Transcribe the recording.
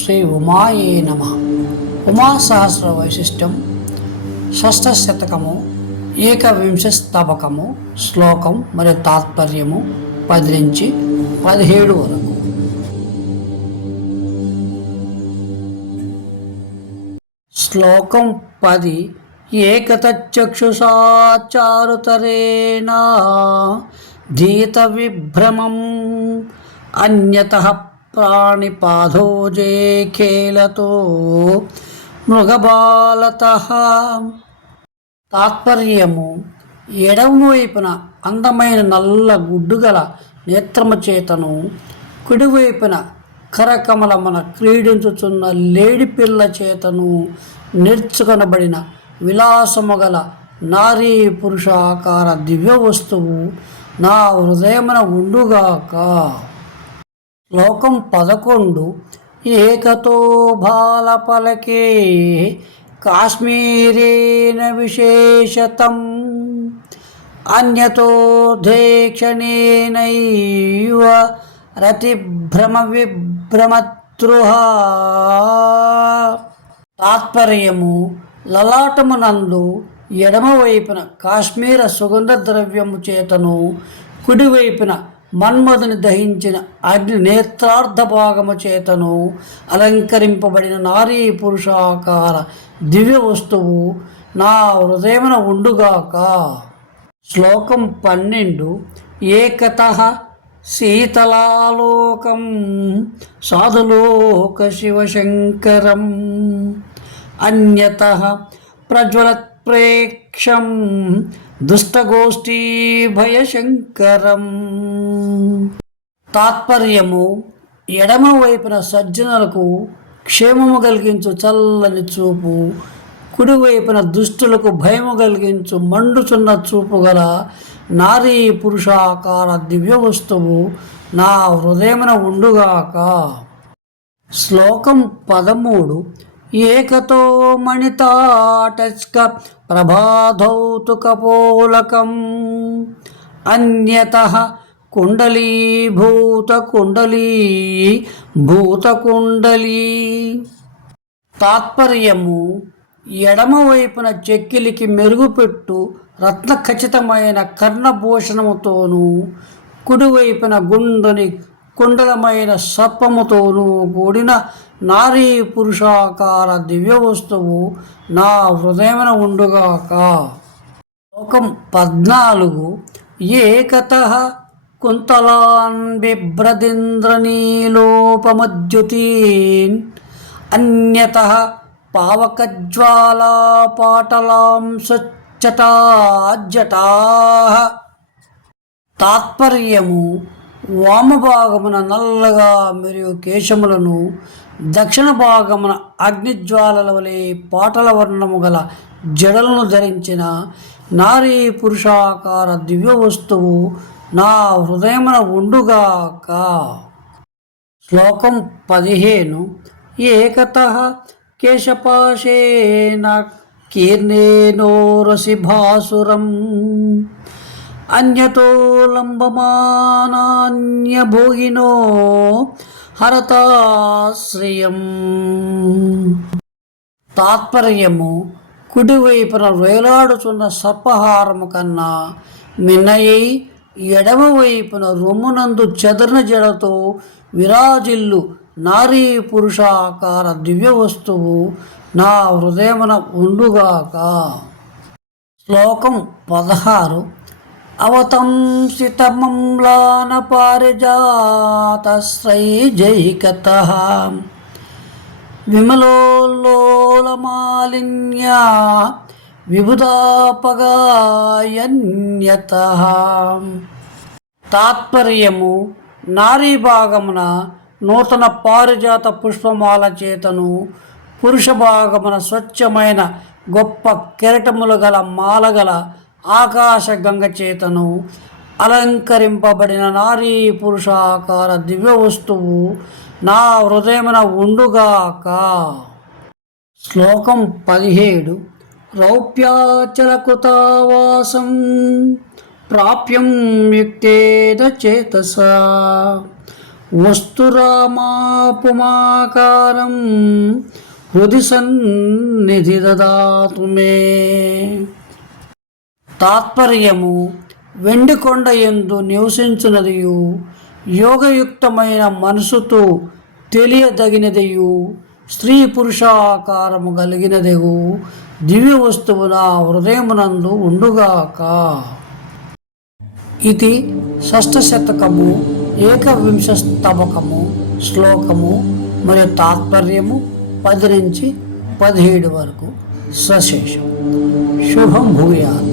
శ్రీ ఉమాయే నమ. ఉమా సహస్ర వైశిష్టం షష్ఠ ఏకవింశ స్తబకము శ్లోకం మరియు తాత్పర్యము పది నుంచి పదిహేడు వరకు. శ్లోకం పది ఏకతచక్షుషాచారుతరేణ ధీత విభ్రమం అన్యత ప్రాణిపాధోజే ఖేలతో మృగబాలత. తాత్పర్యము ఎడమవైపున అందమైన నల్ల గుడ్డుగల నేత్రము చేతను కుడివైపున కరకమలమున క్రీడించుచున్న లేడి పిల్ల చేతను నేర్చుకొనబడిన విలాసము గల నారీ పురుషాకార దివ్య వస్తువు నా హృదయమున ఉండుగాక. శ్లోకం పదకొండు. ఏకతో బాలపలకే కాశ్మీరేణ విశేషతం. అన్యతో ధేక్షణేనైవ రతిభ్రమ విభ్రమతృహ తాత్పర్యము లలాటమునందు ఎడమవైపున కాశ్మీర సుగంధ ద్రవ్యము చేతను కుడివైపున మన్మధుని దహించిన అగ్ని నేత్రార్థ భాగము చేతను అలంకరింపబడిన నారీ పురుషాకార దివ్య వస్తువు నా హృదయమున ఉండుగాక. శ్లోకం పన్నెండు. ఏకత శీతలాలోకం సాధులోక శివశంకరం. అన్యత ప్రజ్వలత్ ప్రేక్షం దుష్టగోష్ఠీ భయశంకరం తాత్పర్యము ఎడమ వైపున సజ్జనులకు క్షేమము కలిగించు చల్లని చూపు కుడివైపున దుష్టులకు భయము కలిగించు మండుచున్న చూపు గల నారీ పురుషాకార దివ్య వస్తువు నా హృదయమున ఉండుగాక. శ్లోకం పదమూడు ఏకతో మణితాటస్క ప్రభాధౌతుకపోలకం. అన్యత కుండలీభూత కుండలీ భూతకుండలీ. తాత్పర్యము ఎడమవైపున చెక్కిలికి మెరుగుపెట్టు రత్న ఖచ్చితమైన కర్ణభూషణముతోనూ కుడివైపున గుండుని కుండలమైన సర్పముతోనూ కూడిన నారీ పురుషాకార దివ్య వస్తువు నా హృదయమున ఉండుగాక. లోకం పద్నాలుగు. ఏకత కుంతలాన్ బిభ్రదింద్రనీలోపమద్యుతీన్ అన్యత పావకజ్వాలా పాటలాం తాత్పర్యము వామభాగమున నల్లగా మరియు కేశములను దక్షిణ భాగమున అగ్నిజ్వాలల వలె పాటల వర్ణము గల జడలను ధరించిన నారీ పురుషాకార దివ్య వస్తువు నా హృదయమున ఉండుగాక. శ్లోకం పదిహేను. ఏకత కేశపాశేన కీర్ణేనోరసి భాసురం అన్యతో లంబమానాన్యభోగినో హరతాశ్రయం. తాత్పర్యము కుడివైపున వేలాడుచున్న సర్పహారము కన్నా మిన్నయై ఎడమవైపున రొమ్మునందు చెదరిన జడతో విరాజిల్లు నారీ పురుషాకార దివ్య వస్తువు నా హృదయమున ఉండుగాక. శ్లోకం పదహారు. అవతంసితమంలాన పారిజాతశ్రై జైకత. విమలోల్లోలమాలిన్యా విబుధాపగాయన్యత తాత్పర్యము నారీ భాగమున నూతన పారిజాత పుష్పమాల చేతను పురుష భాగమున స్వచ్ఛమైన గొప్ప కెరటములు గల మాల గల ఆకాశ గంగ చేతను అలంకరింపబడిన నారీ పురుషాకార దివ్య వస్తువు నా హృదయమున ఉండుగాక. శ్లోకం పదిహేడు. రౌప్యాచలకృతావాసం ప్రాప్యం యుక్తేన చేతస వస్తురామాపుమాకారం హృది సన్నిధి దాతు మే. తాత్పర్యము వెండికొండ ఎందు నివసించున్నదియు యోగయుక్తమైన మనసుతో తెలియదగినదియు స్త్రీ పురుషాకారము కలిగినదెగు దివ్య వస్తువు నా హృదయమునందు ఉండుగాక. ఇది షష్టశతకము ఏకవింశస్తవకము శ్లోకము మరియు తాత్పర్యము పది నుంచి పదిహేడు వరకు సశేషం. శుభం భూయాత్.